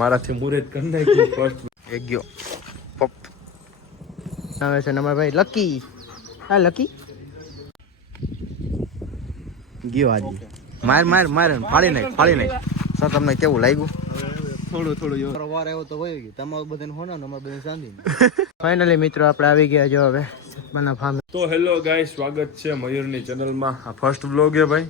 મારાથી મુરત કરી નાખી ફર્સ્ટ એક ગયો પપ આવે છે નંબર ભાઈ લકી. હા લકી ગયો આજે. માર માર માર ફાડી નાખ. સર તમને કેવું લાગ્યું? થોડું વાર આવ્યો તો વયો ગયું. તમારું બધાને હોના અમાર બધાને શાંતિ. ફાઇનલી મિત્રો આપણે આવી ગયા જો હવે સપના ફાર્મ. તો હેલો ગાઈસ, સ્વાગત છે મયુરની ચેનલમાં. આ ફર્સ્ટ બ્લોગ હે ભાઈ.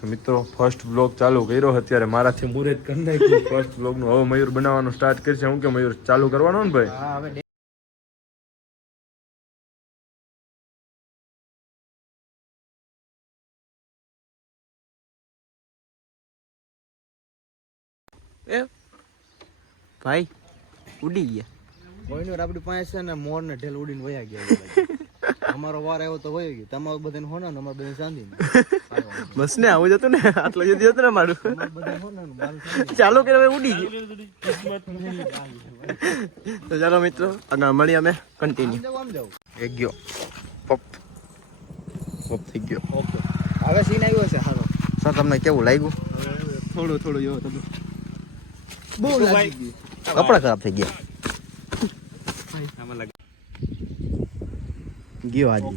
તો મિત્રો ફર્સ્ટ બ્લોગ ચાલુ કર્યો અત્યારે મારાથી મુરત કરી નાખી ફર્સ્ટ બ્લોગનું. હવે મયુર બનાવવાનું સ્ટાર્ટ કરશે. હું કે મયુર ચાલુ કરવાનો ને ભાઈ? હા હવે એ ભાઈ ઉડી ગયા. કોઈનું આપણી પાસે છે ને મોર ને ઢેલ ઉડીને વયા ગયા. અમારો વાર આવ્યો તો વયો ગયો. તમારું બધાને હોના ને અમાર બધાને શાંતિ. બસ ને આવું જતું ને આટલો જતી હતું ને મારું. ચાલો કે હવે ઉડી ગયું. તો ચાલો મિત્રો આગળ મળીએ અમે કન્ટિન્યુ. એક ગયો પપ થઈ ગયો. ઓકે હવે સીન આવ્યો છે સારો. સર તમને કેવું લાગ્યું? થોડું જો તમે બહુ લાગી ગયું. કપડા ખરાબ થઈ ગયા. ગયો આજે.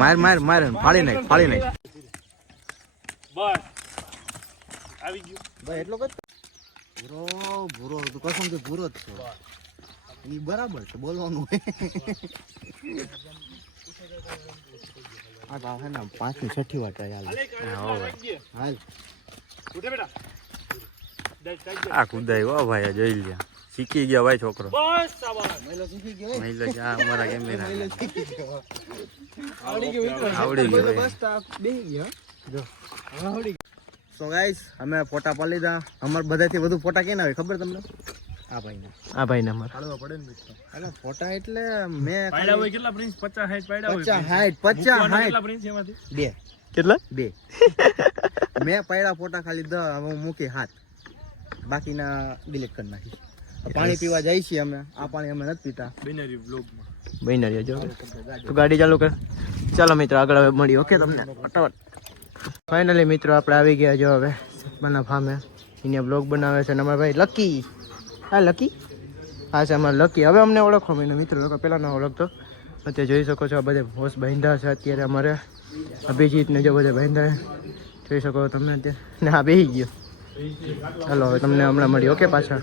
માર માર માર ફાડી નાખ. બસ આવી ગયું ભાઈ એટલો કદ ભૂરો તો કસમ કે ભૂરો જ છે. ઈ બરાબર છે બોલવાનું. આ તો હે ને 5 ની 6ઠી વાર ટ્રાય હાલ. ઉઠે બેટા આ કુદાય ભાઈ જોઈ લ્યા. શીખી ગયા ભાઈ છોકરો. બસ શાબાશ. મહિલો શીખી ગયો. મહિલો જા અમારા કેમેરા મહિલો શીખી ગયો. આવડી ગયું આવડી ગયું ભાઈ. બસ તા બેહી ગયો. જો હવે આવડી ગયો. સો ગાઈસ અમે ફોટા પાડી લીધા. અમાર બધાથી વધુ ફોટા કેના આવે ખબર તમને? આ ભાઈના. આ ભાઈ નંબર ચાલવા પડે ને મિત્રો. એટલે ફોટા એટલે મેં પાડ્યા હોય કેટલા પ્રિન્સ 50 60 પાડ્યા હોય 50 કેટલા પ્રિન્સ એમાંથી બે કેટલા મેં પાડ્યા ફોટા ખાલી 10 હું મૂકી હાથ. બાકીના ડિલીટ કરી નાખી. પાણી પીવા જાય છીએ અમે. આ પાણી અમે નથી પીતા. બેનરી વ્લોગમાં બિનરી જો તો ગાડી ચાલુ કર. ચાલો મિત્રો આગળ હવે મળી. ઓકે તમને ફટાફટ. ફાઇનલી મિત્રો આપણે આવી ગયા જો હવે સપના ફાર્મે. એને બ્લોગ બનાવે છે અમારા ભાઈ લકી. હા લકી હા છે અમારે લકી. હવે અમને ઓળખો મેં મિત્રો લોકો પહેલાં ના ઓળખતો. અત્યારે જોઈ શકો છો આ બધે હોશ બાંધ્યા છે અત્યારે અમારે. અભિજીત ને જો બધે બાંધ્યા જોઈ શકો તમે અત્યારે ને આ બેસી ગયો. ચાલો હવે તમને હમણાં મળી. ઓકે પાછા.